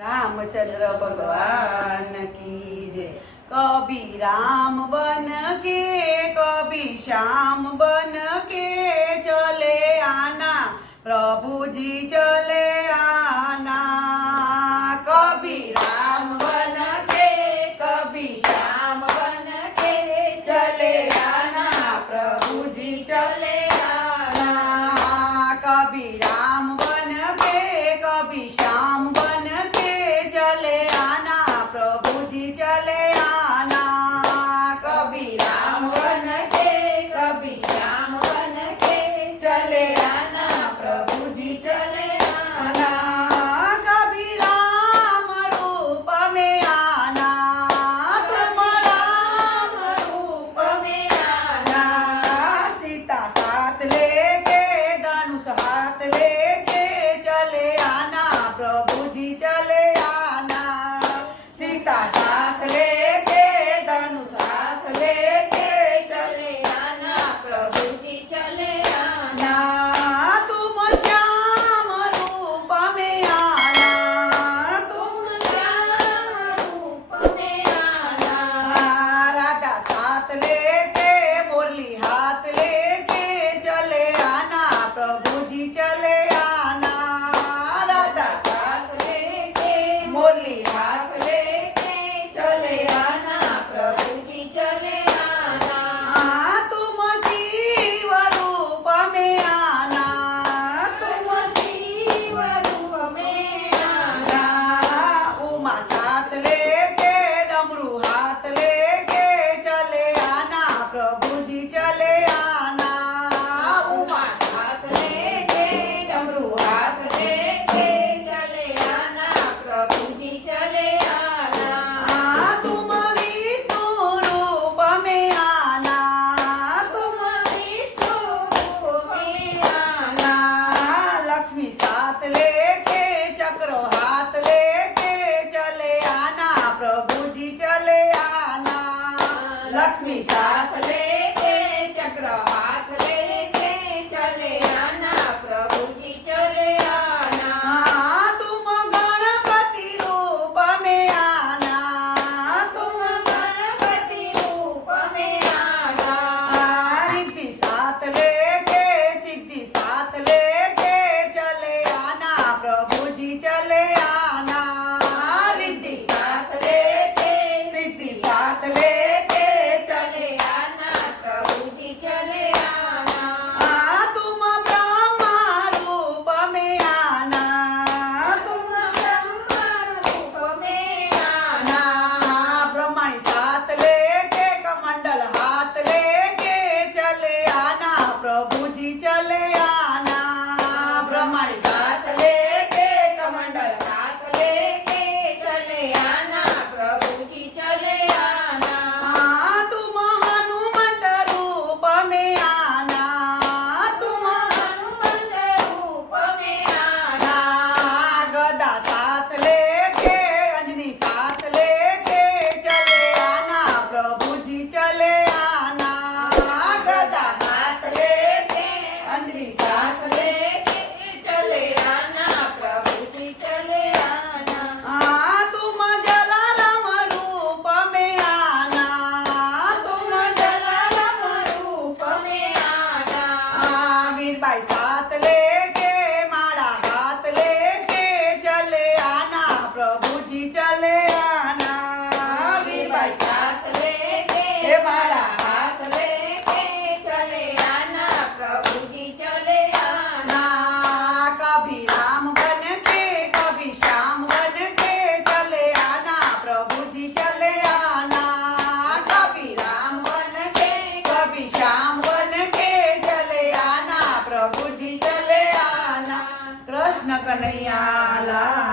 रामचंद्र भगवान की जय। कभी राम बन के कभी श्याम बन के चले आना, प्रभु जी चले आना। कभी राम बन के कभी श्याम बन के चले आना, प्रभु जी चले आना। कभी राम बन के कभी श्याम बन के चले आना, प्रभु जी चले आना। कभी राम बन के कभी श्याम बन के चले आना, प्रभु जी चले आना। कभी राम रूप में आना, तुम राम रूप में आना। सीता साथ लेके धनुष हाथ लेके चले आना, प्रभु जी चले आना। सीता साथ लेके धनुष हाथ लेके चले आना, प्रभु जी चले आना। तुम श्याम रूप में आना, तुम श्याम रूप में आना। राधा साथ लेके मुरली हाथ लेके चले आना, प्रभु जी चले आना। राधा साथ लेके मुरली हाथ लेके चले आना, प्रभु जी चले आना। तुम शिव रूप में आना, तुम शिव रूप में आना। उमा साथ लेके डमरू हाथ लेके चले आना, प्रभु जी चले आना। उमा साथ लेके डमरू हाथ लेके चले आना, प्रभु जी चले आना। तुम विष्णु रूप में आना, तुम विष्णु रूप में आना। लक्ष्मी साथ लेके चक्र हाथ लेके चले आना, प्रभु जी चले आना। लक्ष्मी साथ लेके चक्र हाथ लेके चले आना, प्रभु जी चले आना। तुम गणपति रूप में आना, तुम गणपति रूप में आना। रिद्धि साथ लेके सिद्धि साथ लेके चले आना, प्रभु जी चले आना। रिद्धि साथ लेके सिद्धि साथ लेके चले आना, प्रभु जी चले आना। तुम ब्रह्मा रूप में आना, तुम ब्रह्मा रूप में आना। ब्रह्मणी साथ लेके कमंडल हाथ लेके चले आना, प्रभु जी चले आना। ब्रह्मणी साथ लेके कमंडल हाथ लेके चले आना, प्रभु जी चले आना। तुम हनुमंत रूप में आना, तुम हनुमंत रूप में आना। गदा साथ लेके अंजनी साथ लेके चले आना, प्रभु जी चले आना। गदा साथ लेके अंजनी साथ लेके चले आना, प्रभु जी चले आना। तुम जलाराम रूप में आना, तुम जलाराम रूप में आना। वीरबाई साथ लेके माड़ा हाथ लेके चले आना, प्रभु जी चले आना। वीरबाई साथ लेके माड़ा हाथ लेके चले आना, प्रभु जी चले आना। कभी राम बन के कभी श्याम बन के चले आना, प्रभु जी चले आना। कभी राम बन के कभी श्याम बन के चले आना, प्रभु जी चले आना। कृष्ण कन्हैया लाल